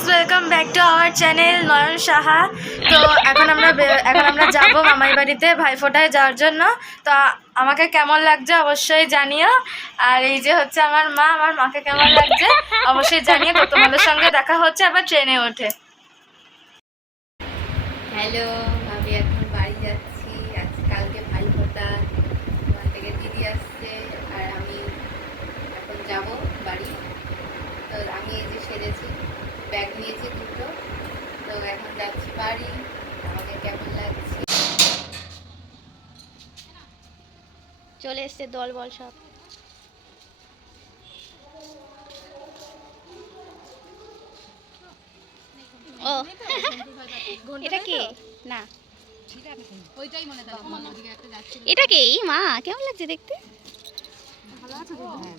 Guys, welcome back to our channel Nayan Saha. তো এখন আমরা যাব মামাই বাড়িতে ভাইফোঁটায় যাওয়ার জন্য। তো আমাকে কেমন লাগছে অবশ্যই জানিও। আর এই যে হচ্ছে আমার মাকে কেমন লাগছে অবশ্যই জানিও। তো তোমাদের সঙ্গে দেখা হচ্ছে আবার ট্রেনে ওঠে। হ্যালো, আমি এখন বাড়ি যাচ্ছি। কালকে ভাইফোঁটা, ওখান থেকে দিদি আসছে আর আমি এখন যাব বাড়ি। তো আমি এই যে সেরেছি, ব্যাগ নিয়েছি দুটো, তো এখন যাচ্ছি বাড়ি। আমাকে কেমন লাগছে? চলে এসছে দল বল সব। ও এটা কি? না ওইটাই মনে থাকে। এটা কে? এই মা কেমন লাগছে দেখতে? ভালো আছে তো? হ্যাঁ,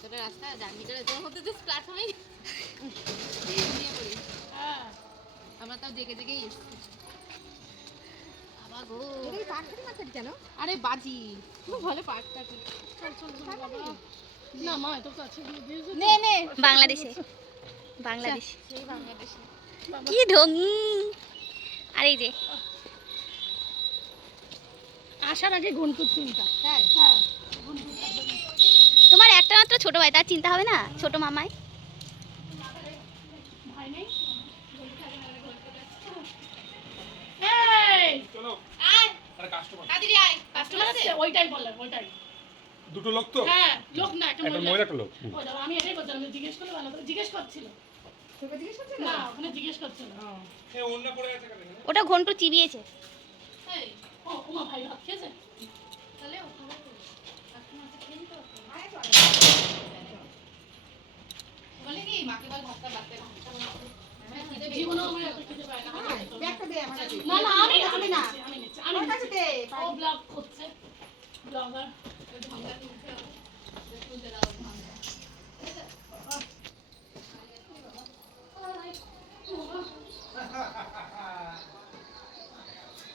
তোর রাস্তা জার্নি করে তোর মধ্যে তো প্ল্যাটফর্মে নিয়ে পড়ি। হ্যাঁ, আমরা তাও জেগে জেগেই এসেছি। বাবা গো, এই পার্কটা মাছ কেন? আরে বাজি খুব ভালো পার্কটা। চল চল চল বাবা। না মা তো কাছে দিয়ে নে নে। বাংলাদেশে সেই বাংলাদেশে কি ঢং। আর এই যে আসার আগে ঘন্টুর চিন্তা। হ্যাঁ, তোমার একটা মাত্র ছোট ভাই, তার চিন্তা হবে না? ছোট মামাই ভাই নেই। চলো আয় আরে কাস্টমার কাদিরি আয়, কাস্টমার আছে। ওইটাই বললাম, ওইটাই। দুটো লোক তো হ্যাঁ, লোক না, একটা একটা মহিলা। মহিলা একটা লোক ওই দাঁড়া, আমি এটাই বলছিলাম, জিজ্ঞেস করলে ভালো করে। জিজ্ঞেস করছিল না, ওখানে জিজ্ঞেস করছিল। এ অন্য পড়ে আছে কেন ওটা ঘন্টু চিবিয়েছে। এই, ও ওমা ভাই ভাত খেয়েছে? তাহলে ওখানে কাস্টমার আছে, খেয়ে নিতে পারতো। বলে কি মাকে বল ভাতটা বাড়তে ভাতটা বাড়তে। জীবনেও আমার এত খেতে পারে না। ব্যাগটা দে আমার কাছে। না না, আমি না। আমি না। আমি নিচ্ছি। আমার কাছে দে। ও ব্লগ করছে, ব্লগার। ভাঙ্গা তুলতে হবে, তুলতে দাও ভাঙ্গা।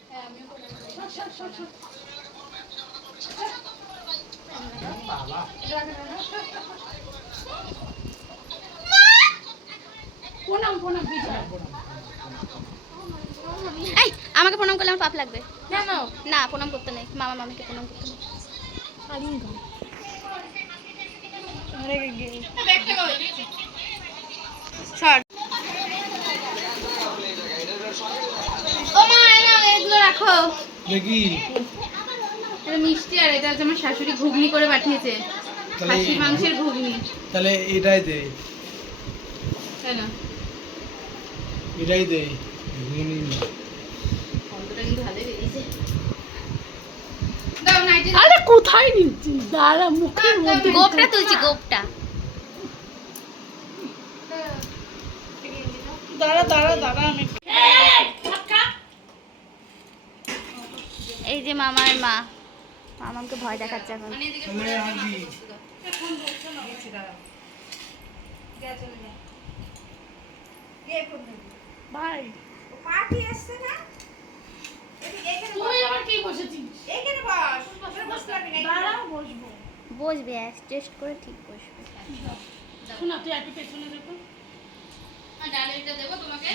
হ্যাঁ, আমিও করে প্রণাম প্রণাম বিজয়। এই আমাকে প্রণাম করলে আমার পাপ লাগবে। কেন? না, প্রণাম করতে নেই, মামা মামিকে প্রণাম করতে নেই। ও মা, এগুলো রাখো। দেখি এটা মিষ্টি, আর এটা হচ্ছে আমার শাশুড়ি ঘুগনি করে পাঠিয়েছে, খাসি মাংসের ঘুগনি। তাহলে এটাই দে, তাই না? এটাই দে। গন্ধটা কিন্তু ভালোই বেরিয়েছে। দাও নাইটি। আরে কোথায় নিচ্ছিস? দাঁড়া, মুখের মধ্যে। গোপটা তুলছি, গোপটা। দাঁড়া দাঁড়া দাঁড়া, আমি এই যে মামার মা, মামাকে ভয় দেখাচ্ছে এখন। ভাই পার্টি আসছে না? তুই আবার কি বসেছিস? এইখানে বস। ওখানে বসতে পারবি না। দাঁড়া, বসবো। বসবে, অ্যাডজাস্ট করে ঠিক বসবে। শোনা, তুই একটু পেছনে দেখো। ডালিটা দেবো তোমাকে।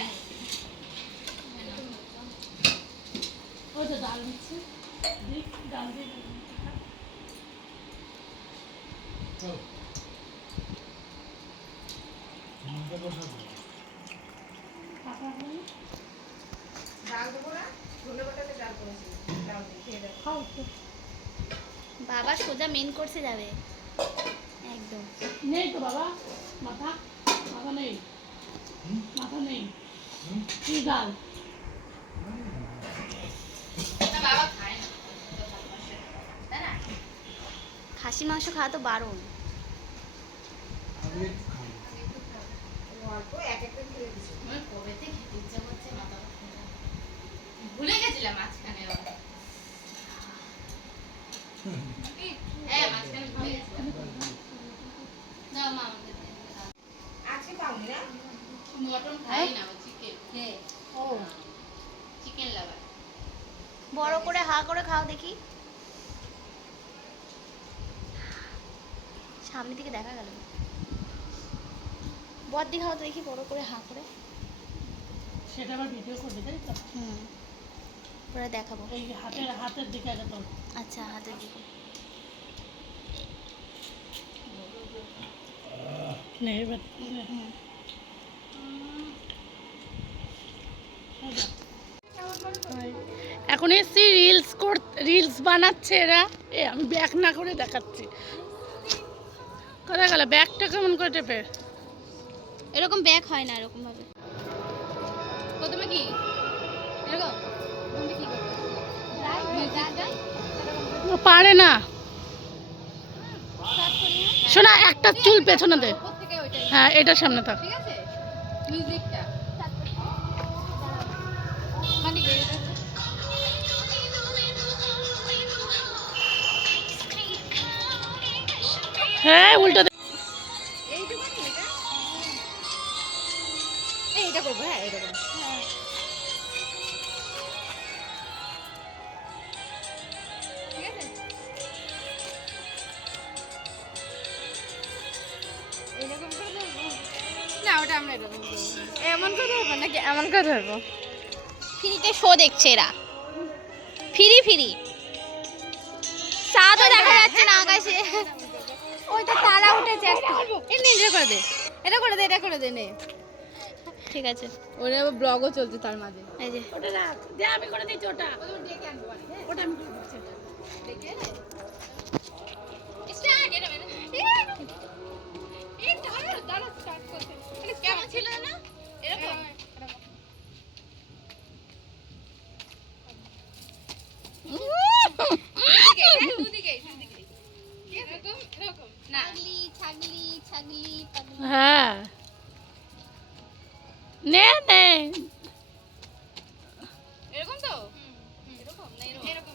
ওই তো ডাল দিচ্ছে, দিক ডাল দিয়ে দেবো। কাকা বলে, ডাল দেবো না? ধনেপাতাতে ডাল করেছি। ডাল দিয়ে খেয়ে দেখো। খাও তো। বাবা সোজা মেন কোর্সে যাবে একদম। নেই তো বাবা, মাথা মাথা নেই, মাথা নেই। কি ডাল? বাবা খায় না, তাই না? খাসি মাংস খাওয়া তো বারণ। অল্প এক একটা খেয়ে দিছি। কবেতে খেতে ইচ্ছা করছে, মাথা ভুলে গেছিলাম মাঝখানে। হ্যাঁ, মাঝখানে ভুলে গেছিলাম। দাও মা আমাকে দিয়ে দাও। আজকে পাওনি না? মটন খাই না, চিকেন। ও চিকেন লাভার। বড় করে হা করে খাও দেখি। সামনে থেকে দেখা গেল। বদ্দি খাওয়া তো দেখি বড় করে হাঁ করে। সেটা আবার ভিডিও করবে তাই তো? হুম, পরে দেখাবো। এই হাতের দিকে আগে তোর। আচ্ছা, হাতের দিকে। নে এবার নে। হুম। এখন এসছি রিলস বানাচ্ছে এরা। আমি ব্যাক না করে দেখাচ্ছি। কোথায় গেল ব্যাগটা? কেমন করে টেপে? এরকম ব্যাগ হয় না এরকম ভাবে। প্রথমে কি এরকম প্রথমে কি করবে? পারে না। শোনা, একটা চুল পেছনে দে। উপর থেকে ওইটাই, হ্যাঁ, এটা সামনে থাক। ঠিক আছে? মিউজিকটা মানে কি এটা? হ্যাঁ, উল্টো দে। এইটুকুনি এটা? এইটা করবো, হ্যাঁ এটা করবো। ঠিক আছে? এরকম করে ধরবো? না, ওটা আমরা এরকম করবো। এমন করে ধরবো নাকি এমন করে ধরবো? ফ্রিতে শো দেখছে এরা, ফ্রি চাঁদও দেখা যাচ্ছে না আকাশে। ওইটা তারা উঠেছে একটু। এটা করে দে, এটা করে দে, এটা করে দে নে। ঠিক আছে, ওরা ব্লগও চলছে তার মাঝে। এই যে ওটা রাখ। দে, আমি করে দিচ্ছি ওটা। ওটা আমি করে দিচ্ছি। কেমন ছিল না এরকম? ছাগলি হ্যাঁ, নে নে। এরকম তো এরকম না এরকম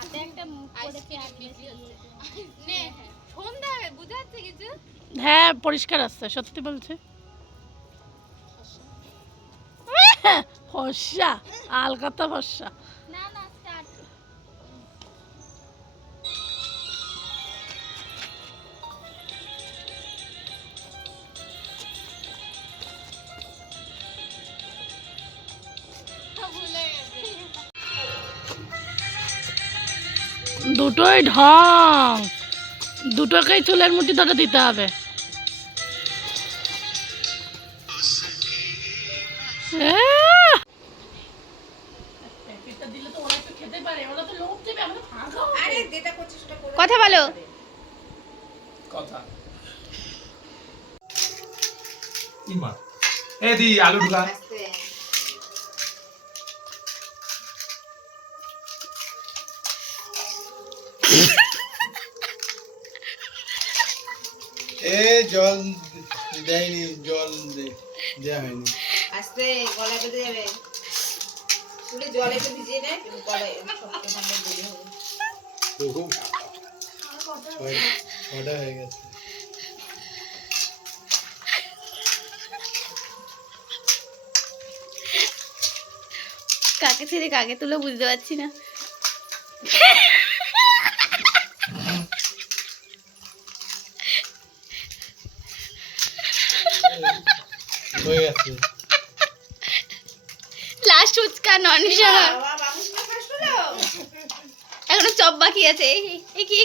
হাতে একটা মুখ করেছে আর নে সন্ধ্যা বুঝা যাচ্ছে কিছু? হ্যাঁ, পরিষ্কার আসছে, সত্যি বলছে। ফর্সা, আলকাতা ফর্সা। না স্টার্ট। দুটোই ঢং, দুটোকেই চুলের মুঠি ধরে দিতে হবে। আরে যেটা করছিস সেটা করে কথা বলো। কথা ইমা এ দি আলু ঢুকা আস্তে এ জল দেয়নি, জল দেওয়া হয়নি। আস্তে গলায় বেঁধে যাবে। শুধু জলে একটু ভিজিয়ে নে, গলায় শক্ত ঠান্ডা বেঁধে হবে। খুব ছটা হয়ে গেছে। কাকে ছেড়ে কাকে তুলো বুঝতে পারছি না। হয়ে গেছে। লাস্ট ফুচকা ননিশা, বাবা বাবুস না ফাস্ট হলো। এখনো চপ বাকি আছে। এই কি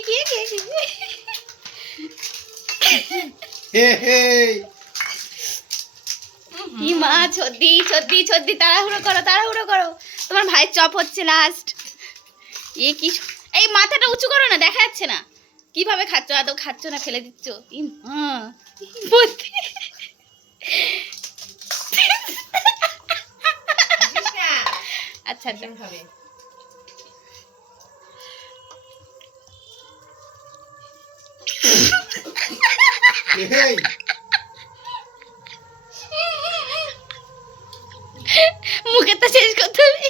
হে হে, কি মা, ছদ্দি তাড়াহুড়ো করো। তোমার ভাইয়ের চপ হচ্ছে লাস্ট। কি এই মাথাটা উঁচু করো না, দেখা যাচ্ছে না। কিভাবে খাচ্ছ? এত খাচ্ছ না, ফেলে দিচ্ছ। ই মা, বুদ্ধি। বুঝিস না? আচ্ছা ডিম খাবে। এই মুখে তো শেষ করতে হবে।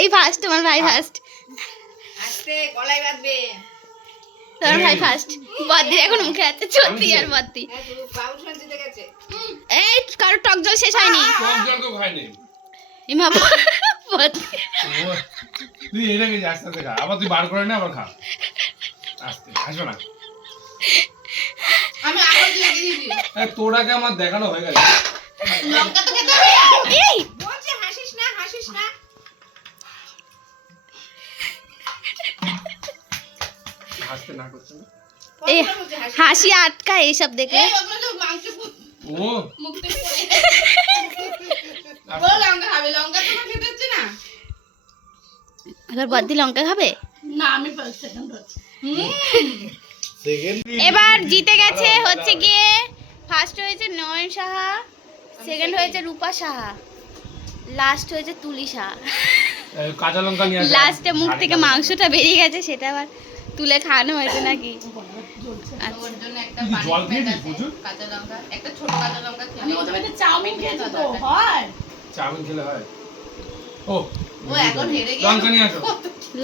এই ফার্স্ট, তোমার ভাই ফার্স্ট। আস্তে গলায় বাঁধবে। তোমার ভাই ফার্স্ট। বদ্দির এখন মুখে আছে ছদ্দি আর বদ্দি। হ্যাঁ, তুই বাবুস না জিতে গেছে। এই কারো টক জল শেষ হয়নি। টক জল কেউ খায়নি ইমা বদ্দি। তুই এটাকে আস্তে আস্তে খা, আবার তুই বার করে না আবার খা। আস্তে হাসো না। আমি আগে দিয়ে দিয়েছি। এই তোরাকে আমার দেখানো হয়ে গেছে। লঙ্কা তো খেতে হবে। এই বলছি হাসিস না, হাসিস না। হাসতে না করছো না? এই কতটা বলছি হাসিস? হাসি আটকা এইসব দেখে। এই ওগুলো তো মাংস ও মুখ থেকে পড়ে। বল লঙ্কা খাবে, লঙ্কা তো আমার খেতে হচ্ছে না। এবার বদ্দি লঙ্কা খাবে? না আমি সেকেন্ড হচ্ছে সেকেন্ড এবার জিতে গেছে হচ্ছে গিয়ে ফার্স্ট হয়েছে নয়ন সাহা, সেকেন্ড হয়েছে রূপা সাহা, লাস্ট হয়েছে তুলি সাহা। এই কাঁচা লঙ্কা নিয়ে আসো। লাস্টে মুখ থেকে মাংসটা বেরিয়ে গেছে, সেটা আবার তুলে খাওয়ানো হয়েছে নাকি? আচ্ছা। ওর জন্য একটা তুই পানি জল প্যাকেট খেয়েছিস আছে, প্রচুর? কাঁচা লঙ্কা, একটা ছোট কাঁচা লঙ্কা আমি খেলে। ওদের বাড়িতে চাউমিন খেয়েছি তো হয় চাউমিন খেলে হয়? ও ও এখন হেরে গেল। লঙ্কা নিয়ে আসো।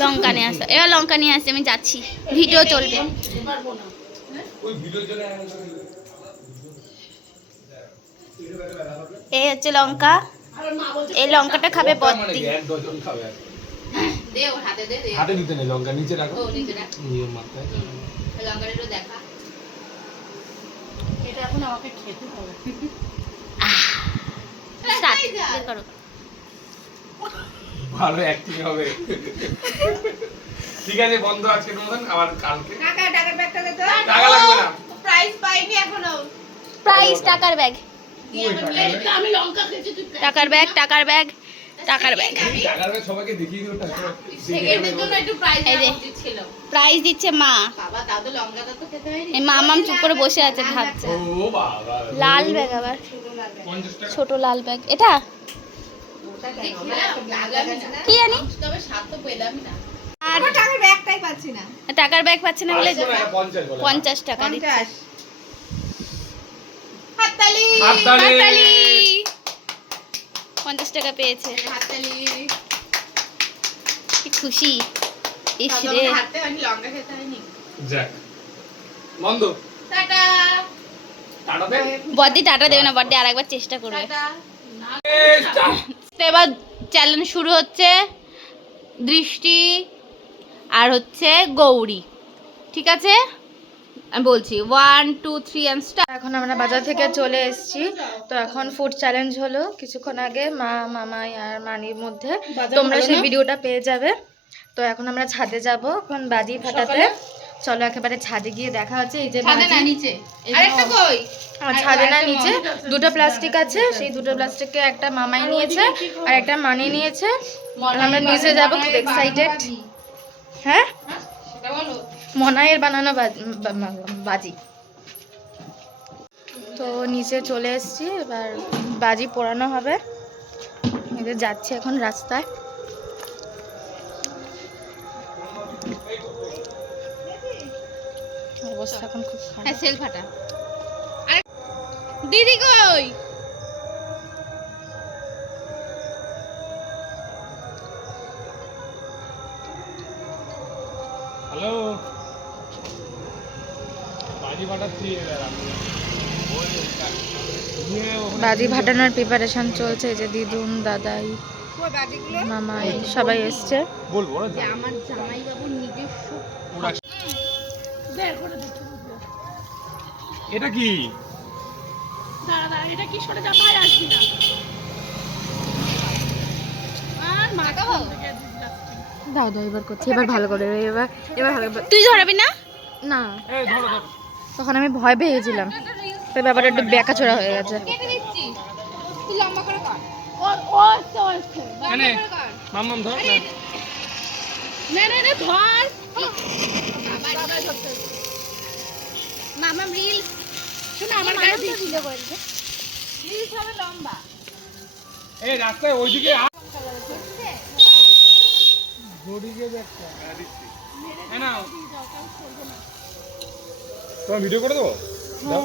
লঙ্কা নিয়ে আসো, এবার লঙ্কা নিয়ে আসছে, আমি যাচ্ছি, ভিডিও চলবে। খেতে পারবো না ওই ভিডিওর জন্য এই হচ্ছে লঙ্কা, আর ওর মা বলছে এই লঙ্কাটা খাবে মানে বদ্দি। এক ডজন খাবে। দে ওর হাতে দে, দে। হাতে দিতে নেই, লঙ্কা নিচে রাখো। ও নিচে রাখ। নিয়ে মাথায়। লঙ্কাটা একটু দেখা। এটা এখন আমাকে খেতে হবে স্টার্ট, বের করো। ভালো অ্যাক্টিং হবে। ঠিক আছে, বন্ধ আজকের মতন, আবার কালকে। কাকা টাকার ব্যাগটা দে তো। টাকা লাগবে না। প্রাইস পাইনি এখনো। প্রাইস টাকার ব্যাগ, ওই টাকা এটা আমি লঙ্কা খেয়েছি তুই টাকার ব্যাগ, টাকার ব্যাগ, টাকার ব্যাগ। টাকার ব্যাগ সবাইকে দেখিয়ে দিও টাকা। সেকেন্ডের জন্য একটু প্রাইস এই যে। দেওয়া উচিত ছিল। প্রাইস দিচ্ছে মা, বাবা তাও তো লঙ্কাটা তো খেতে হয়নি। এই মামাম চুপ করে বসে আছে ভাবছে। ও বাবা। লাল ব্যাগ আবার, 50 টাকা। ছোট লাল ব্যাগ, এটা ওটা কেন? লাগাবি না। কি জানি। তবে স্বাদ তো পেলামই না। আর টাকার ব্যাগটাই পাচ্ছি না। টাকার ব্যাগ পাচ্ছে না বলে 50 বলে। 50 টাকা দিচ্ছে। 50 হাততালি। হাততালি। হাততালি, 50 টাকা পেয়েছে, হাততালি। কি খুশি। ইস তাও তো রে, আমাকে হাঁটতে হয়নি, লঙ্কা খেতে হয়নি। যাক। বন্ধ। টাটা। টাটা দে। বদ্দি টাটা দেবে না, বদ্দি আরেকবার চেষ্টা করবে। টাটা। তো এবার চ্যালেঞ্জ শুরু হচ্ছে, দৃষ্টি আর হচ্ছে গৌরী, ঠিক আছে? আমি বলছি 1 2 3 এন্ড স্টার্ট। এখন আমরা বাজার থেকে চলে এসেছি, তো এখন ফুড চ্যালেঞ্জ হলো কিছুক্ষণ আগে মামাই আর মানির মধ্যে, তোমরা সেই ভিডিওটা পেয়ে যাবে। তো এখন আমরা ছাদে যাব, এখন বাজি ফাটাতে। চলো একেবারে ছাদে গিয়ে দেখা হচ্ছে। এই যে ছাদে না, বাজি। নিচে। আরেকটা কই? ছাদে না, নিচে দুটো প্লাস্টিক আছে, সেই দুটো প্লাস্টিকে একটা মামাই নিয়েছে আর একটা মানি নিয়েছে। আর আমরা নিচে যাব, খুব এক্সাইটেড। হ্যাঁ, সেটা বলো। মনাইয়ের বানানো বাজি। তো নিচে চলে এসেছি, এবার বাজি পোড়ানো হবে। এই যে যাচ্ছি এখন রাস্তায়। অবস্থা এখন খুব খারাপ। হ্যাঁ, সেল ফাটা। দিদি কই? হ্যালো। বাজি ফাটাচ্ছি এরা। বাজি ফাটানোর প্রিপারেশন চলছে। এই যে দিদুন, দাদাই, মামাই সবাই এসছে। বলবো না। আমার জামাইবাবুর নিজস্ব। বের করে দিচ্ছি এটা কি? দাঁড়া দাঁড়া এটা কি সরে যা ভাই আসবি না আর মাখাবো দাও দাও, এবার করছি, এবার ভালো করে, এবার এবার ভালো করে। তুই ধরবি না? না, এই ধরো ধরো। তখন আমি ভয় পেয়েছিলাম, তো ব্যাপারটা একটু বেঁকাচোরা হয়ে গেছে। কেটে দিচ্ছি। তুই লম্বা করে কর। ও ও আসছে ও আসছে এনে মাম্মাম ধর না। নে নে নে ধর মামাম রিলস, শোনা আমার গায়ে দিস ভিডিও করে দিতে। রিলস হবে লম্বা। এই রাস্তায় ওইদিকে গড়িকে একটা দিচ্ছি। এই নাও। তোমার ভিডিও করে দেবো? দাও।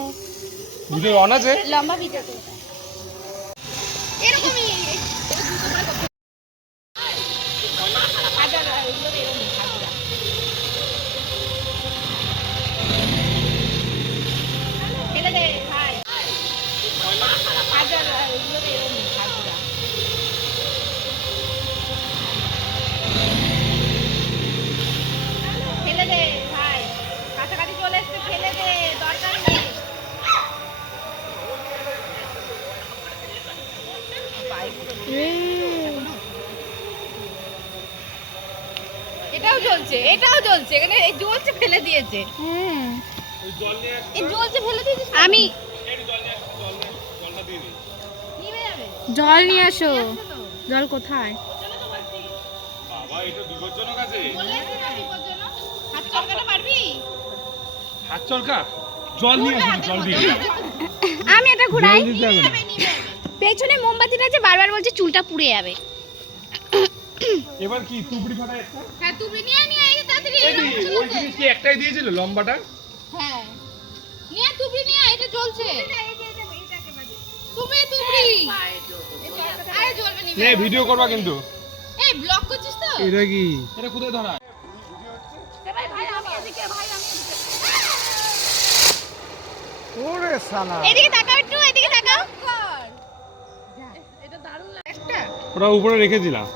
ভিডিও অন আছে? লম্বা ভিডিও করে এরকমই। ফেলে দে ভাই। ফেলে দে ভাই। জ্বলছে, এটাও জ্বলছে, এখানে এই জ্বলছে ফেলে দিয়েছে। হ্যাঁ ওই জল নিয়ে এই জ্বলছে ফেলে দিয়েছে। আমি জলটা দিয়ে দিই। নিভে যাবে। জল নিয়ে আসো। জল কোথায়? বাবা এটা বিপজ্জনক আছে। বললে কি না বিপজ্জনক? হাত চরকাটা মারবি? হাত চরকা জল নিয়ে আসি, জল দিয়ে দিই। আমি এটা ঘুরাই। জল দিতে হবে না। নিভে যাবে। পেছনে মোমবাতিটা যে বারবার বলছে চুলটা পুড়ে যাবে। এবার কি তুবড়ি ফাটা একটা? হ্যাঁ তুমি নিয়ে এই যে তাড়াতাড়ি এই দি, ওই জিনিস কি একটাই দিয়েছিল লম্বাটা? হ্যাঁ নিয়ে তুমি নিয়ে এটা জ্বলছে। তুমি আরে জ্বলবে নিভে নে যাবে। ভিডিও করবা কিন্তু। এই ব্লক করছিস তো? এটা কি? এটা কোথায় ধরা? ওরে শালা। এদিকে তাকাও একটু, এদিকে তাকাও। ওটা উপরে রেখেছিলাম।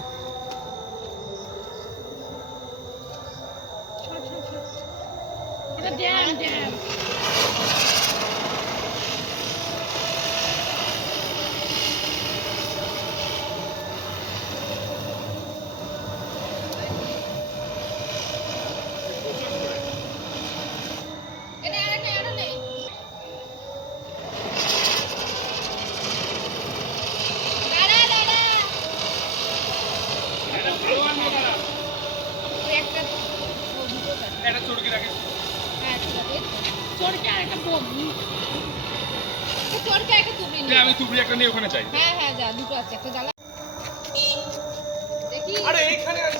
এটা ড্যাম ড্যাম। এটা নেই। দাঁড়া। তুই একটা দুটো কাট। এটা চড়কি রাখে। হ্যাঁ ঠিক আছে। চরকে আর একটা বোম। একটা চরকা একটা তুবড়ি নে, নিয়ে। আমি তুবড়ি একটা নিয়ে ওখানে যাই। হ্যাঁ যা দুটো আছে একটা জ্বালা। দেখি আরে এইখানে আছে।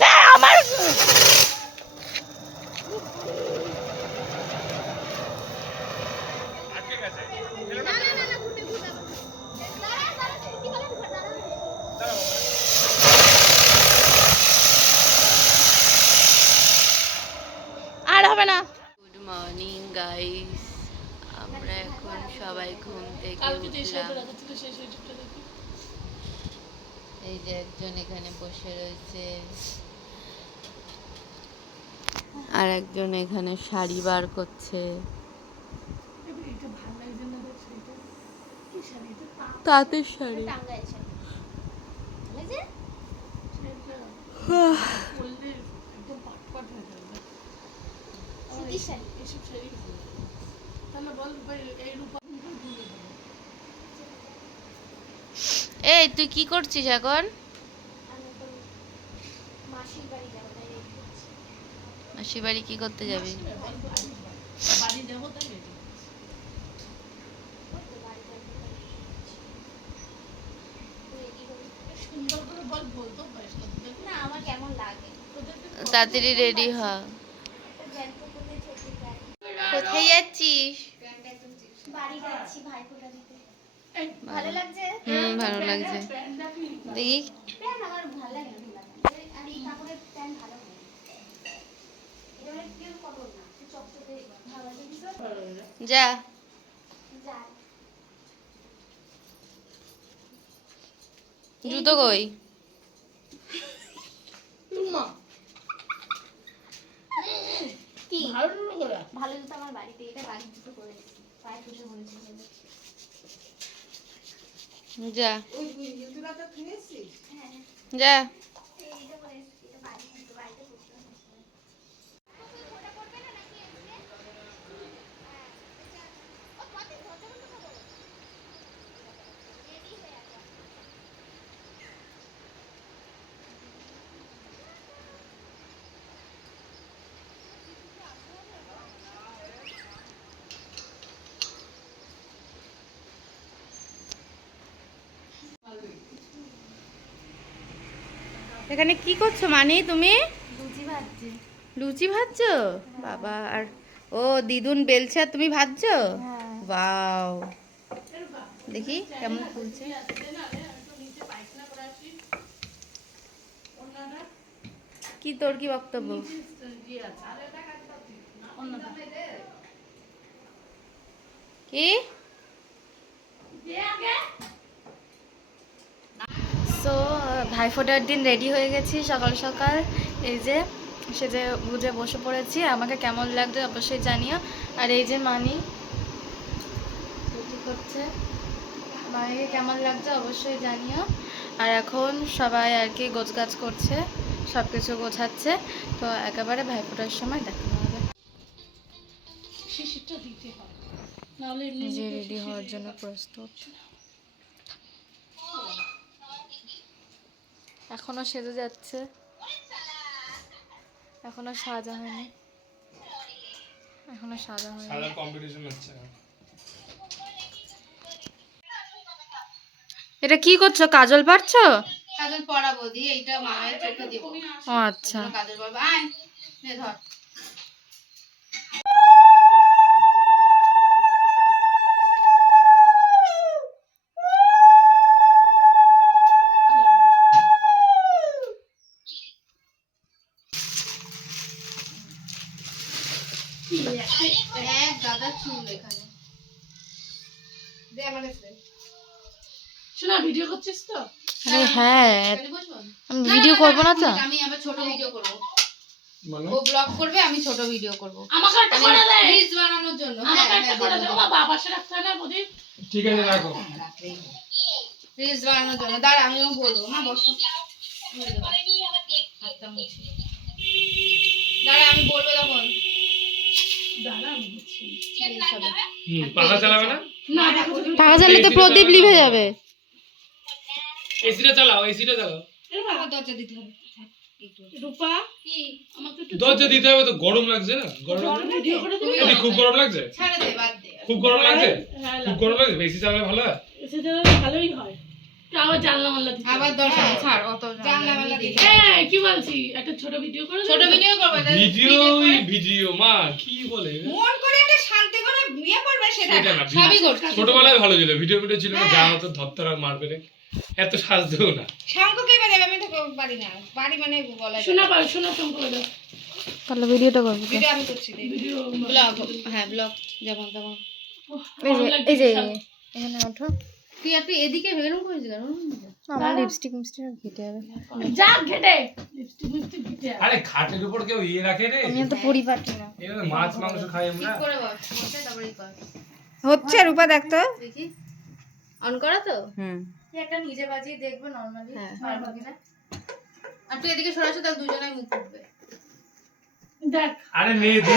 আটকে গেছে। না ঘুরবে দাঁড়া কি বলে দাঁড়া। আর হবে না। গুড মর্নিং গাইস, আমরা এখন সবাই ঘুম থেকে কালকে যে উঠলাম। সেটা রাখা ছিল সেই সেটা দেখি। এই যে একজন এখানে বসে রয়েছে, আর একজন এখানে শাড়ি বার করছে। এটা ভালো লাগছে না দেখ সেটা। কি শাড়ি এটা? তাঁতের শাড়ি। বললে একদম পাট হয়ে যাবে। এসব শাড়ি ভালো। তাহলে বল ভাই এই রূপা ভুলে যাবো। এই তুই কি করছিস এখন? মাসির বাড়ি কি করতে যাবি? বাড়ি যাবো তাই রেডি। সুন্দর করে বল বলতো পারিস না। তাড়াতাড়ি রেডি হ। কোথায় যাচ্ছিস? ভালো লাগছে? ভালো লাগছে। দেখি যা। জুতো কই? ভালো জুতো আমার বাড়িতে, এটা বাড়ির জুতো করে পায়ে পুষে বলেছি। যা ওই জুতোটা কিনেছিস? যা। এখানে কি করছো মানি তুমি? লুচি ভাজছো? বাবা, আর ও দিদুন বেলছে আর তুমি ভাজছো? ওয়াও, দেখি কেমন ফুলছে। কি তোর কি বক্তব্য? কি সো ভাইফোঁটার দিন রেডি হয়ে গেছি সকাল সকাল। এই যে সেজে বুঝে বসে পড়েছি। আমাকে কেমন লাগছে অবশ্যই জানিও। আর এই যে মানি ঠিক হচ্ছে, মানিকে কেমন লাগছে অবশ্যই জানিও। আর এখন সবাই আর কি গোছগাছ করছে। সব কিছু গোছাচ্ছে। তো একেবারে ভাইফোঁটার সময় দেখা হবে। শিশিরটা দিতে হয়, নাহলে এমনি নিজে এমনি রেডি হওয়ার জন্য প্রস্তুত। এখনো সেজে যাচ্ছে, এখনো সাজা হয়নি, এখনো সাজা হয়নি। সাদার কম্পিটিশন হচ্ছে। এটা কি করছো, কাজল পারছো? কাজল পরাবো দি, এইটা মায়ের চোখে দিব। ও আচ্ছা। কাজল পরাবো, আয় নে ধর। এক গাদা চুল এখানে দে আমার কাছে। শোনা, ভিডিও করছিস তো? আরে হ্যাঁ, এখানে বসবো? আমি ভিডিও করবো না তো। আমি আবার ছোট ভিডিও করবো। মানে ও ব্লগ করবে, আমি ছোট ভিডিও করব। আমাকে একটা করে দে, রিলস বানানোর জন্য। আমাকে একটা করে দে। বাবা পাশে রাখতে হয় না প্রদীপ? ঠিক আছে রাখো। রিলস বানানোর জন্য দাঁড়া, আমিও বলবো। মা বসো, হাতটা মুছি। দাঁড়া, আমি বলবো তখন। দাঁড়া, আমি বলছি। Reels হবে। পাখা চালাবে না? না দেখো, টাকা চাইলে তো প্রদীপ লিভে যাবে। এসিটা চালাও, এসিটা চালাও। আমার দরজা দিতে হবে। রূপা কি? আমাকে একটু দরজা দিতে হবে তো, গরম লাগছে না? গরম ভিডিও করে দিবি? এই খুব গরম লাগছে? ছাড়ে দে, বাদ দে। খুব গরম লাগছে? হ্যাঁ, খুব গরম লাগছে? বেশি চালালে ভালো হয়? সেটা ভালোই হয়। তো আবার জানলা মাল্লা দিতে আবার হবে। দরজা ছাড়, অত জানলা মাল্লা দিতে। হ্যাঁ, কি বলছি, একটা ছোট ভিডিও করে ছোট ভিডিও করবে, ভিডিওই ভিডিও মা কি বলে? মন করে একটা শান্তি করে বিয়ে করবে, সেটা সেটা না, সবই করতে। ছোটবেলায় ভালো ছিল, ভিডিও ছিল না, যা হতো ধরতরা মারবে রে, এত সাজতেও না। শাঙ্কু কে বাজাবে? আমি তো পারি না, বাড়ি মানে বলা যায়। শোনা পার, শোনা ফোন করে দাও। তাহলে ভিডিওটা করবো। ভিডিও আমি করছি, ভিডিও ব্লগ। হ্যাঁ, ব্লগ যেমন তেমন। এই যে এখানে ওঠো। তুই একটু এদিকে এরকম করিস কেন? আমার লিপস্টিক মিস্টিক ঘেটে যাবে। যা ঘেটে লিপস্টিক মিপস্টিক ঘেটে আয়। আরে খাটের উপর কেউ ইয়ে রাখে রে? আমি তো পরিপাটি না। এখানে মাছ মাংস খাই ঠিক আমরা। করে বস, বসে তারপরেই কর। হচ্ছে রূপা, দেখ তো। দেখি অন করা তো? একটা নিজে বাজিয়ে দেখবে নরমালি। হ্যাঁ। পারবো কিনা। আর তুই এদিকে সরাসরি, তাহলে দুজনেই মুখ উঠবে। দেখ আরে নে দি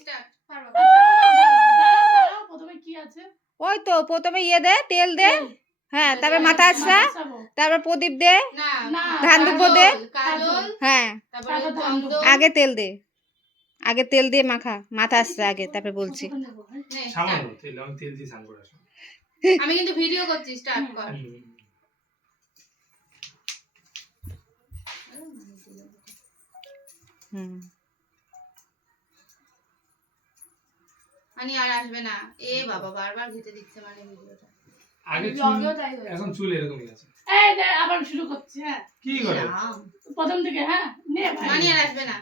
স্টার্ট। পারবো। দাঁড়াও, প্রথমে কি আছে? ওই তো প্রথমে ইয়ে দে, তেল দে, হ্যাঁ, তারপর মাথা আসরা, বসাবো। তারপর প্রদীপ দে, না না, ধান দুব্বো দে, কাজল, হ্যাঁ, তারপরে তারপর ধান চন্দন। আগে তেল দে, আগে তেল দিয়ে মাখা, মাথা আসরা আগে, তারপর বলছি। নে, সামান্য start। তেল, আমি তেল দিয়ে স্নান করে আসি। আমি কিন্তু ভিডিও করছি, স্টার্ট কর। হুম, মানে আর আসবে না। এ বাবা, বারবার ঘেটে দিচ্ছে মানে ভিডিওটা। আগে চুল, ব্লগেও তাই হয়েছে। এখন চুল এরকমই আছে। এই দে, আবার শুরু করছি। হ্যাঁ, কি করে? রাম। প্রথম থেকে। হ্যাঁ, নে ভাই। মানে আর আসবে না।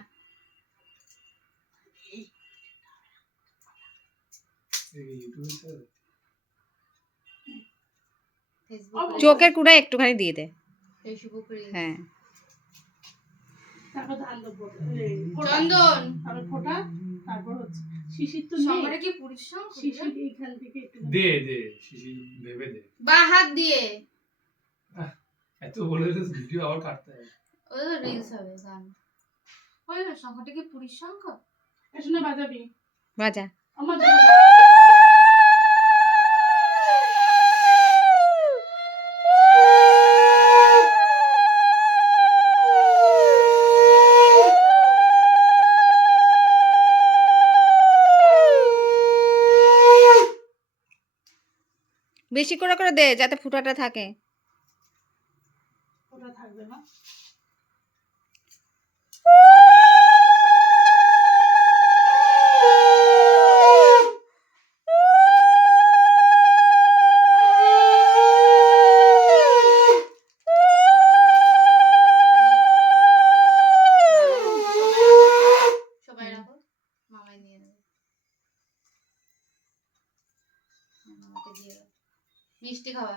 এই ইউটিউবে তো ফেসবুক চোখের কুড়া একটুখানি দিয়ে দে, ফেসবুক রিলস। হ্যাঁ, তারপর ধান দেবো। এই, ফোঁটা। চন্দন, তারপর ফোঁটা, তারপর হচ্ছে শিশির তো নেই। সবারে কি পুরুষ সঙ্গ? শিশির এইখান থেকে একটু দে দে শিশি ভেবে দে। বা হাত দিয়ে। এত বলে দিস ভিডিও আবার কাটতে হবে। ও রিলস হবে, গান। ওই না, সংখ্যাটা কি পুরুষ সংখ্যা? শুনে বাজাবি। বাজা। আমার বেশি করে করে দে যাতে ফুটাটা থাকে। ফোঁটা থাকবে না। সবাই রাখো, মামাই নিয়ে নেবে। মামাকে দিয়ে দাও। মিষ্টি খাওয়া।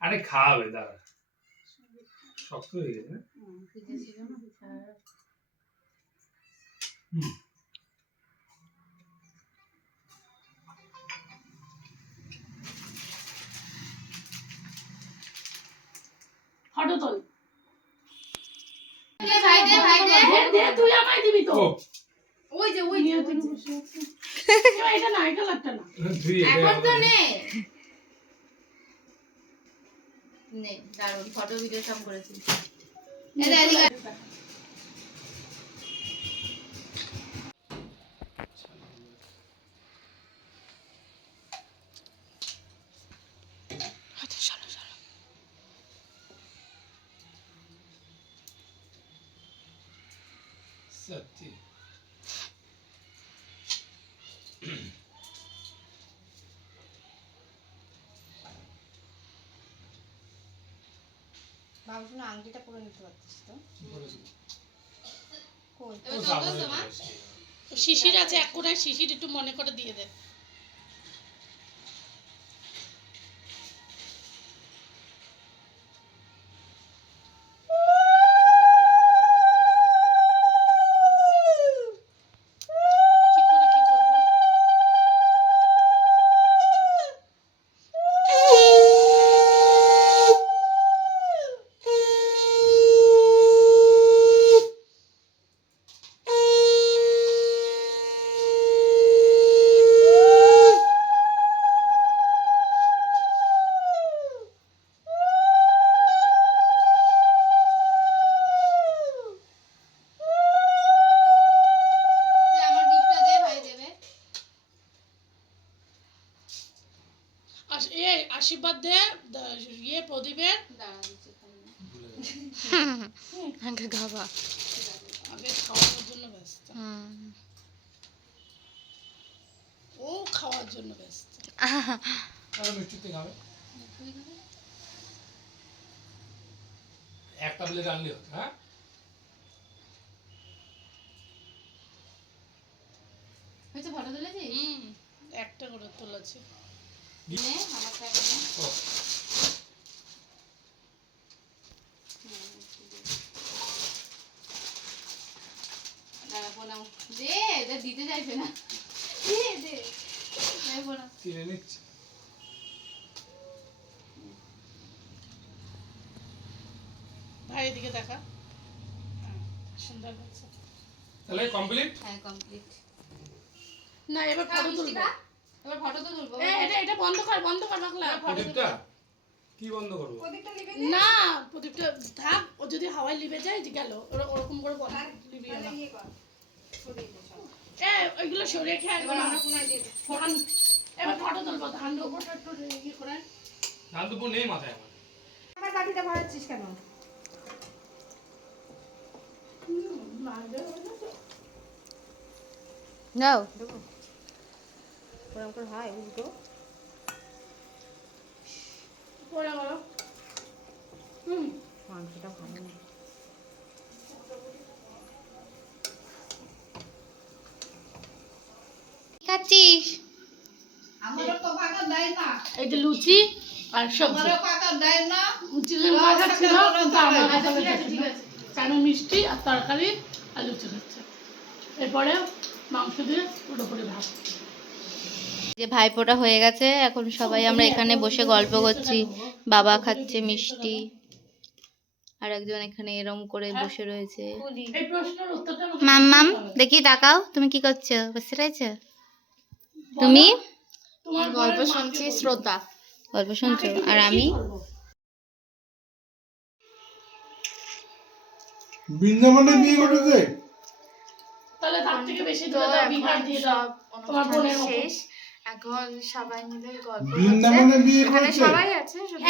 আরে খাওয়াবে দাঁড়া, শক্ত হয়ে গেছে না? ফ্রিজে ছিল না, সারা রাত। ফটো তোল দে তুই আমায় দিবি তো ও নিয়ে তুই বসে আছিস। এটা না এটা লাগটা না তুই এখন তো এটা নে নে দারুণ ফটো ভিডিও সব করেছি এটা এদিকে সত্যি বাবু শোনো আংটিটা পরে নিতে পারতিস তো কই ও সামনে শিশির আছে এক কোনায় শিশির একটু মনে করে দিয়ে দে কি করে কি করব আমার গিফটটা দে ভাই দেবে আশীর্বাদ দে ইয়ে প্রদীপের দাঁড়া দিচ্ছি আগে খাবা আগে খাওয়ার জন্য ব্যস্ত ও খাওয়ার জন্য ব্যস্ত আর মিষ্টিতে খাবে একটা প্লেট আনলে হতো হ্যাঁ হয়েছে ফটো তুলেছিস একটা করে তোলাছে নে আমারটা আগে নে ও দাঁড়া পোনাও দে এটা দিতে চাইছে না দে দে দে পোনা কিনে নিচ্ছি ভাই এদিকে দেখা সুন্দর লাগছে তাহলে কমপ্লিট হ্যাঁ কমপ্লিট না এবার ফটো তুলবো এবার ফটো তো তুলবো এটা বন্ধ কর বাকলা প্রদীপটা কি বন্ধ করবো না প্রদীপটা থাক ও যদি হাওয়ায় লিবে যায় যে গেল ওরকম করে বন্ধ লিবি না ওইগুলো সরিয়ে খেয়ে একবার আমরা ধান এবার ফটো তুলবো ধান ওপরটা একটু ইয়ে করে ধান দুপুর নেই মাথায় আমার আমার বাটিটা ভরাচ্ছিস কেন নাও দেবো ওরকম করে হয় উল্টো পরে বলো মাংসটা ভালো না খাচ্ছিস আমারও তো পাকা দেয় না এই যে লুচি আর সবজি আমারও পাকা দেয় না চিকেন ভাজা ছিল কিন্তু আমার কেন মিষ্টি আর তরকারি আর লুচি হচ্ছে এরপরে মাংস দিয়ে পুরোপুরি ভাত যে ভাইফোঁটা হয়ে গেছে এখন সবাই আমরা এখানে বসে গল্প করছি বাবা খাচ্ছে মিষ্টি আর একজন এখানে এরম করে বসে রয়েছে এই প্রশ্নের উত্তরটা মাম্মাম দেখি তাকাও তুমি কি করছো বসে রয়েছো তুমি তোমার গল্প শুনছি শ্রোতা গল্প শুনছো আর আমি বৃন্দাবনে বিয়ে করেছে তাহলে তার থেকে বেশি তো দূরে দাও এখন বিহার দিয়ে দাও সব তোমার অনুষ্ঠান বোনের মতো। শেষ এখন সবাই মিলে গল্প বৃন্দাবনে বিয়ে এখানে করেছে সবাই আছে শুধু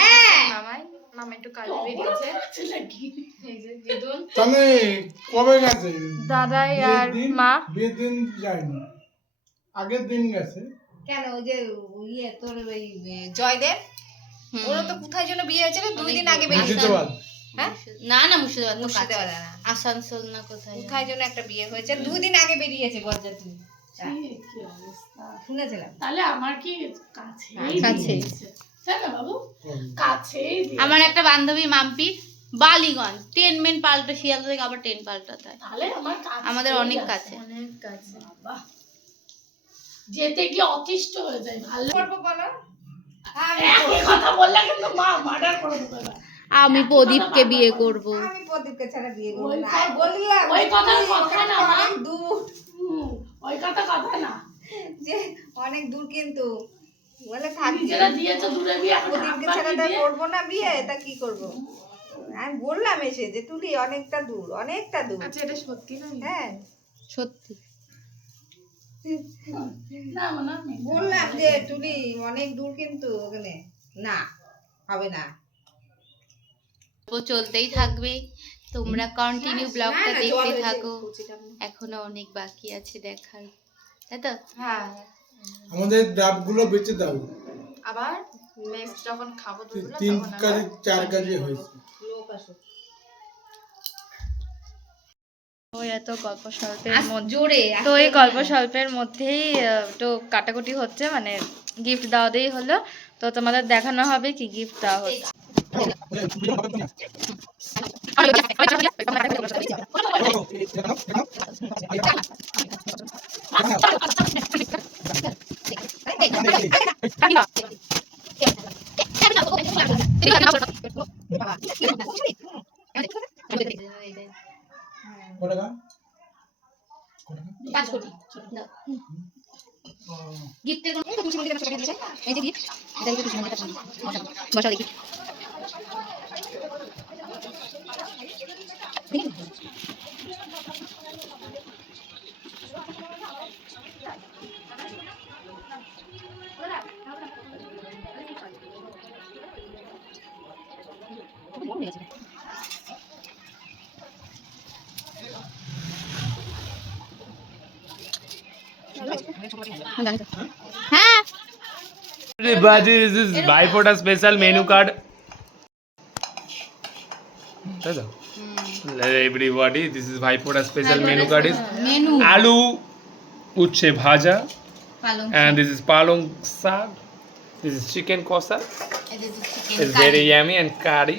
মামাই মামা একটু কাজে বেরিয়েছে ছেলে কি এই যে দিদুন তাহলে কবে গেছে দাদাই আর বিয়ের দিন? মা বিয়ের দিন যায়নি আগের দিন গেছে কেন ওই যে ইয়ে তোর ওই জয়দেব ওরও তো কোথায় যেন বিয়ে হয়েছিল 2 দিন আগে বেরিয়েছে মুর্শিদাবাদ হ্যাঁ না না মুর্শিদাবাদ তো মুর্শিদাবাদ কাছে। না আসানসোল না কোথায় কোথায় যেন একটা বিয়ে হয়েছে 2 দিন আগে বেরিয়েছে বরযাত্রী কি অবস্থা শুনেছিলাম তাহলে আমার কি কাছে কাছেই। তাই না বাবু কাছেই দিয়েছে। আমার একটা বান্ধবী মাম্পি বালিগঞ্জ 10 মিনিট পাল্টা শিয়ালদা থেকে আবার 10 পাল্টাতে হয় তাহলে আমার কাছে আমাদের অনেক কাছে অনেক কাছে বাবা যেতে গিয়ে অতিষ্ঠ হয়ে যায় ভালো করবো বলো একই কথা বললে কিন্তু মা মার্ডার করে দেবে আমি প্রদীপকে বিয়ে করব। আমি প্রদীপকে ছাড়া বিয়ে করবো ওই না। কথা- আমি বললাম ওই কথার যে কথা না, অনেক দূর, ওই কথা না যে অনেক দূর, কিন্তু বলে থাকবে নিজেরা দিয়েছে দূরে বিয়ে, এখন প্রদীপকে হাত ছাড়া বাড়িয়ে তা দিয়ে- করবো না বিয়ে, তা কি করবো? আমি বললাম এসে যে তুলি অনেকটা দূর, অনেকটা দূর। আচ্ছা এটা সত্যি না? হ্যাঁ সত্যি না না বললাম যে তুলি অনেক দূর, কিন্তু ওখানে না, হবে না। তো চলতেই থাকবে, তোমরা কন্টিনিউ ব্লগটা না, জল দেখতে হয়েছে, থাকো। কুচিটা। এখনো অনেক বাকি আছে দেখার, তাই তো? হ্যাঁ আমাদের ডাবগুলো বেঁচে দাও। আবার নেক্সট যখন খাবো দুপুরে 3 তখন আবার কেজি 4 কেজি হয়েছে। লোক আসুক। ওই এত গল্প স্বল্পের আজ মধ্যে জোরে তো এই গল্প স্বল্পের মধ্যেই তো কাটাকুটি হচ্ছে, মানে গিফট দেওয়া দেই হলো। তো তোমাদের দেখানো হবে কি গিফট দেওয়া হচ্ছে। কত টাকা? 5 কোটি গিফটের কোনো এই যে গিফট, এটা দেখি কিছু মনে বসাও দেখি। হ্যাঁ Everybody, this is Bifota special menu card. Everybody, this is Bifota special menu card is menu aloo uche bhaja, পালং and this is palong sag. This is chicken kosa. It's very yummy and curry.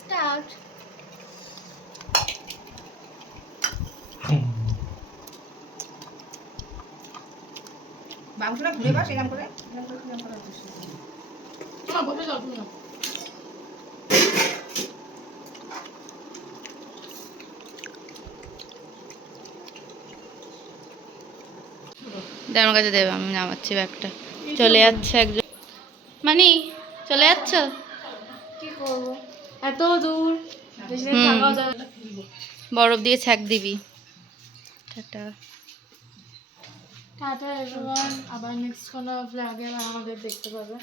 Start. মাংসটা ঘুরে বাস এরকম করে, না বলে যাও তুমি না। আমার কাছে দেবে, আমি নামাচ্ছি ব্যাগটা। চলে যাচ্ছে একজন, মানে চলে যাচ্ছ? কি করবো, এত দূর, বেশি দিন হুম। থাকাও যাবে না। বরফ দিয়ে ছ্যাক দিবি। টাটা। টাটা এভরিওয়ান, আবার নেক্সট কোনো ব্লগে আমাদের দেখতে পাবে।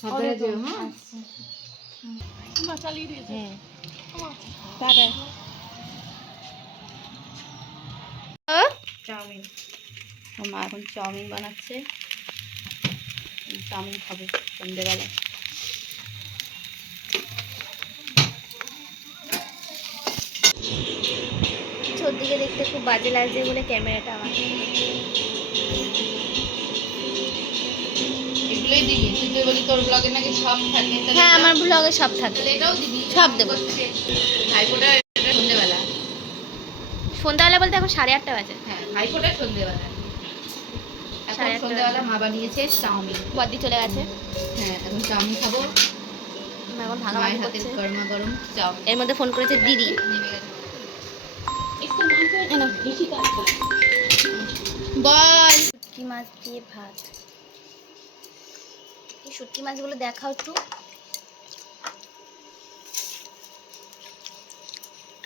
সাবধানে যেও, হ্যাঁ। মা চালিয়ে দিয়েছে। টাটা। চাউমিন, ও মা এখন চাউমিন বানাচ্ছে, চাউমিন খাবো সন্ধ্যেবেলা। দিকে দেখতে খুব বাজে লাগছে বলে ক্যামেরাটা আমার এগুলোই দিবি, তুই তো বলি তোর ব্লগে নাকি সব থাকে, তাহলে হ্যাঁ আমার ব্লগে সব থাকে, এটাও দিবি, সব দেবো। ভাইফোঁটা এটা সন্ধ্যেবেলা। সন্ধ্যাবেলা বলতে এখন 8:30 বাজে। হ্যাঁ ভাইফোঁটা সন্ধ্যেবেলা। এখন 8:30 সন্ধ্যেবেলা মা বানিয়েছে চাউমিন। বদ্দি চলে গেছে, হ্যাঁ এখন চাউমিন খাবো, মা এখন ভাঙা মায়ের ভাঙা হাতের করছে। গরমা গরম চাউমিন এর মধ্যে ফোন করেছে দিদি, নেমে গেছে। বল। শুটকি মাছ দিয়ে ভাত, এই শুটকি মাছগুলো দেখাও একটু।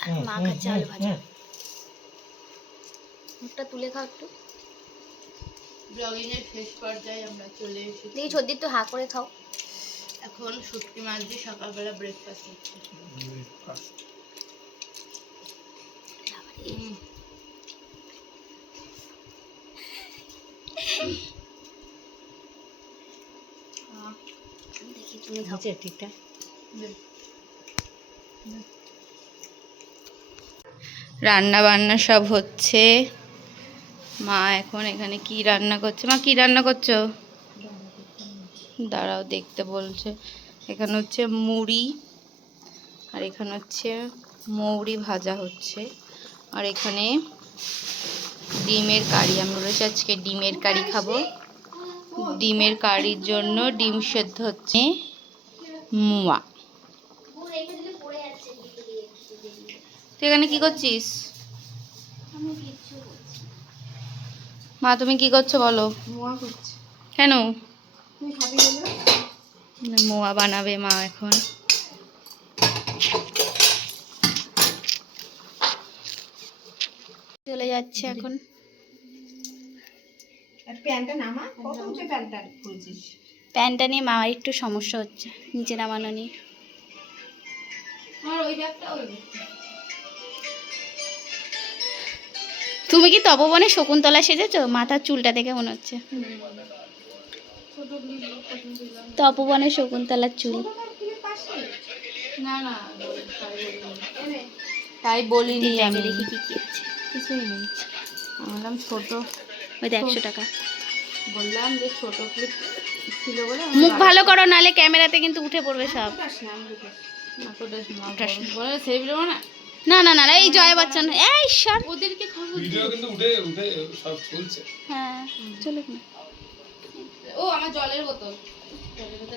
আর মা খাচ্ছে আলু ভাজা, মুখটা তুলে খাও একটু। ব্লগিং এর শেষ পর্যায়ে আমরা চলে এসেছি। দেখি সর্দি একটু হা করে খাও। এখন শুটকি মাছ দিয়ে সকালবেলা ব্রেকফাস্ট হচ্ছে। দেখি তুমি খাও ঠিকঠাক। রান্না বান্না সব হচ্ছে, মা এখন এখানে কি রান্না করছে? মা কি রান্না করছো? দাঁড়াও দেখতে বলছে। এখানে হচ্ছে মুড়ি, আর এখানে হচ্ছে মৌরি ভাজা হচ্ছে, আর এখানে ডিমের কারি। আমি বলেছি আজকে ডিমের কারি খাবো। ডিমের কারির জন্য ডিম সেদ্ধ হচ্ছে, মোয়া। তুই এখানে কি করছিস? মা তুমি কি করছো বলো? মোয়া করছে। কেন? তুই খাবি বলে? মোয়া বানাবে মা এখন। চলে যাচ্ছে এখন। আর প্যান্টটা নামা, কত উঁচু প্যান্টটা খুলছিস? প্যান্টটা নিয়ে মার একটু সমস্যা হচ্ছে, নিচে নামানো নিয়ে। আমার ওই ব্যাগটা ওই তুমি কি তপবনে শকুন্তলা সেজেছো? মাথার চুলটা দেখে মনে হচ্ছে তপবনে শকুন্তলার চুল। না না তাই বলিনি আমি, দেখি কি কি আছে। কিছুই নেই, বললাম ছোট, ওই তো 100 টাকা। বললাম যে ছোট ক্লিপ ছিল বলে মুখ ভালো করো, নালে ক্যামেরাতে কিন্তু উঠে পড়বে সব। বলে সেই বেরোবো না। না না না, এই জয়া বচ্চন, এই সর। ওদেরকে খবর ভিডিও কিন্তু উঠে উঠে সব চলছে। হ্যাঁ চলুক না। ও আমার জলের বোতল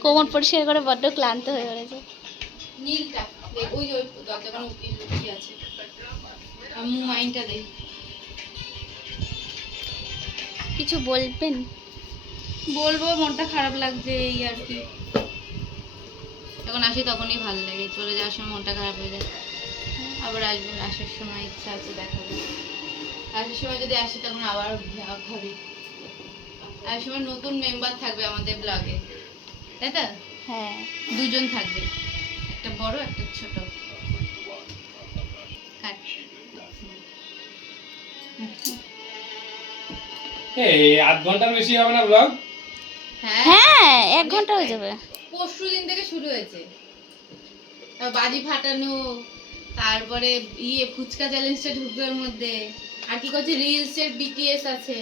কোমর পরিষ্কার করে বড্ড ক্লান্ত হয়ে পড়েছে। নীলটা দেখ, ওই ওই দরজাখানে উকি আছে। আর মাইনটা দেখ। কিছু বলবেন? বলবো মনটা খারাপ লাগছে এই আর কি। যখন আসি তখনই ভালো লাগে, চলে যাওয়ার সময় মনটা খারাপ হয়ে যায়। আবার আসবো, আসার সময় ইচ্ছা আছে দেখাবো। আসার সময় যদি আসি তখন আবার ভাবি আসার সময় নতুন মেম্বার থাকবে আমাদের ব্লগে, তাই তো? হ্যাঁ, 2 জন থাকবে, একটা বড় একটা ছোট। কাট। এই 8 ঘন্টার বেশি হবে না ব্লগ? হ্যাঁ হ্যাঁ 1 ঘন্টা হয়ে যাবে। পরশু দিন থেকে শুরু হয়েছে। বাজি ফাটানো, তারপরে ফুচকা চ্যালেঞ্জটা ঢুকবে ওর মধ্যে, আর কি করছে রিলস এর বিটিএস আছে।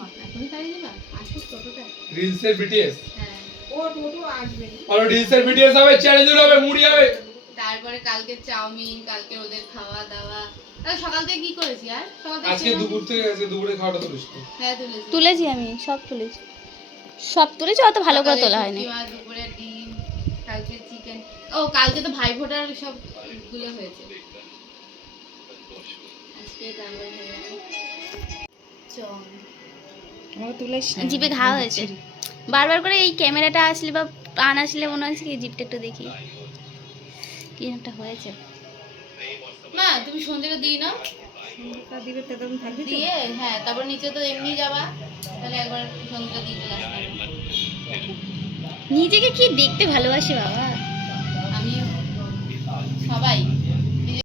মাথা এখনই তাড়িয়ে দিবা, আসুক টোটোটা। রিলস এর বিটিএস, হ্যাঁ ও টোটো আসবে। আর রিলস এর বিটিএস হবে, চ্যালেঞ্জ হবে, মুড়ি হবে। তারপরে কালকে চাউমিন, কালকে ওদের খাওয়া দাওয়া। তাহলে সকাল থেকে কি করেছি? আর সকাল থেকে আজকে দুপুরে খাওয়াটা তো বেশি। হ্যাঁ তুলেছি। তুলেছি আমি, সব তুলেছি, সব তুলেছি, অত ভালো করে তোলা হয়নি। সকালে শুটকি মাছ, দুপুরে ডিম, কালকে চিকেন। ও কালকে তো ভাই ফোটার সব গুলো হয়েছে। আজকে তারপরে চল আমাকে তুলেছ না। জিভে ঘা হয়েছে। বারবার করে এই ক্যামেরাটা আসলে বা প্রাণ আসলে মনে হচ্ছে কি জিভটা একটু দেখি কি একটা হয়েছে। মা তুমি সন্ধ্যেটা দিই না দিবে তখন থাকবি তো? দিয়ে, হ্যাঁ তারপর নিচে তো এমনি যাবা, তাহলে একবার সন্ধ্যেটা দিয়ে চলে আসতে হবে। নিজেকে কি দেখতে ভালোবাসি বাবা। আমি সবাই